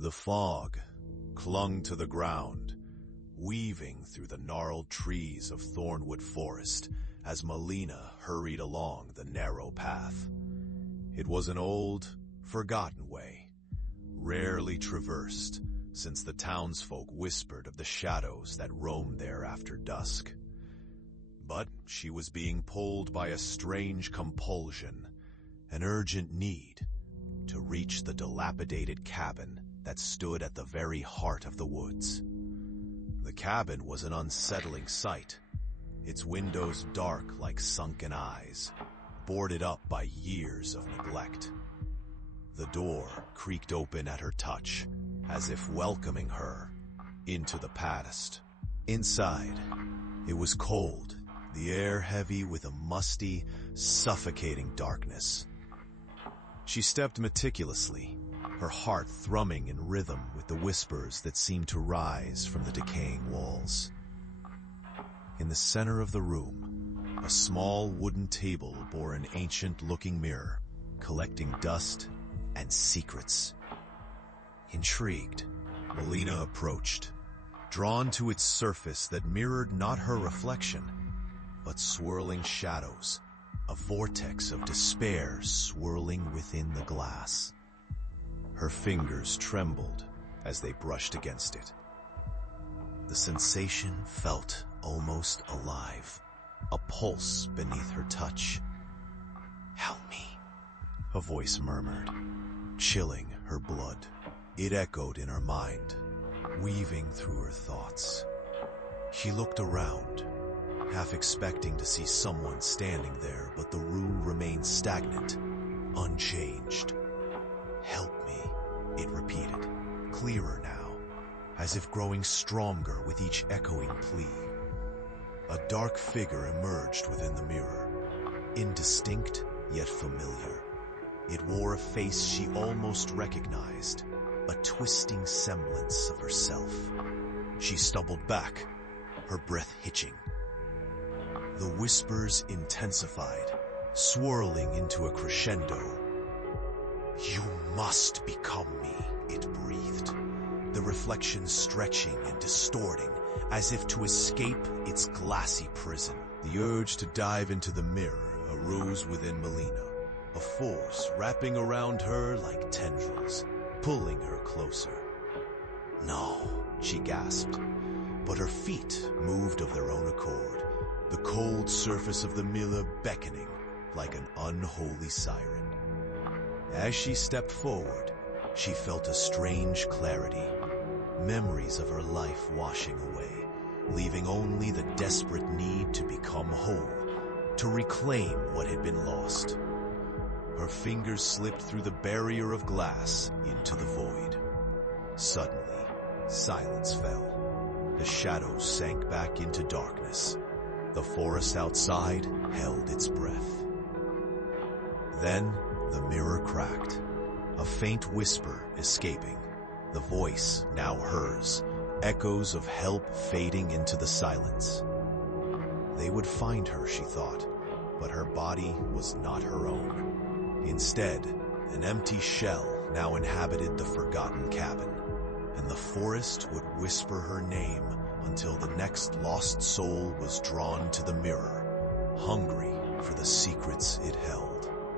The fog clung to the ground, weaving through the gnarled trees of Thornwood Forest as Melina hurried along the narrow path. It was an old, forgotten way, rarely traversed since the townsfolk whispered of the shadows that roamed there after dusk. But she was being pulled by a strange compulsion, an urgent need to reach the dilapidated cabin that stood at the very heart of the woods. The cabin was an unsettling sight, its windows dark like sunken eyes, boarded up by years of neglect. The door creaked open at her touch, as if welcoming her into the past. Inside, it was cold, the air heavy with a musty, suffocating darkness. She stepped meticulously, her heart thrumming in rhythm with the whispers that seemed to rise from the decaying walls. In the center of the room, a small wooden table bore an ancient-looking mirror, collecting dust and secrets. Intrigued, Melina approached, drawn to its surface that mirrored not her reflection, but swirling shadows, a vortex of despair swirling within the glass. Her fingers trembled as they brushed against it. The sensation felt almost alive, a pulse beneath her touch. "Help me," a voice murmured, chilling her blood. It echoed in her mind, weaving through her thoughts. She looked around, half expecting to see someone standing there, but the room remained stagnant, unchanged. "Help me," it repeated, clearer now, as if growing stronger with each echoing plea. A dark figure emerged within the mirror, indistinct yet familiar. It wore a face she almost recognized, a twisting semblance of herself. She stumbled back, her breath hitching. The whispers intensified, swirling into a crescendo. "You must become me," it breathed, the reflection stretching and distorting as if to escape its glassy prison. The urge to dive into the mirror arose within Melina, a force wrapping around her like tendrils, pulling her closer. "No," she gasped, but her feet moved of their own accord, the cold surface of the mirror beckoning like an unholy siren. As she stepped forward, she felt a strange clarity, memories of her life washing away, leaving only the desperate need to become whole, to reclaim what had been lost. Her fingers slipped through the barrier of glass into the void. Suddenly, silence fell. The shadows sank back into darkness. The forest outside held its breath. Then, the mirror cracked, a faint whisper escaping, the voice now hers, echoes of help fading into the silence. They would find her, she thought, but her body was not her own. Instead, an empty shell now inhabited the forgotten cabin, and the forest would whisper her name until the next lost soul was drawn to the mirror, hungry for the secrets it held.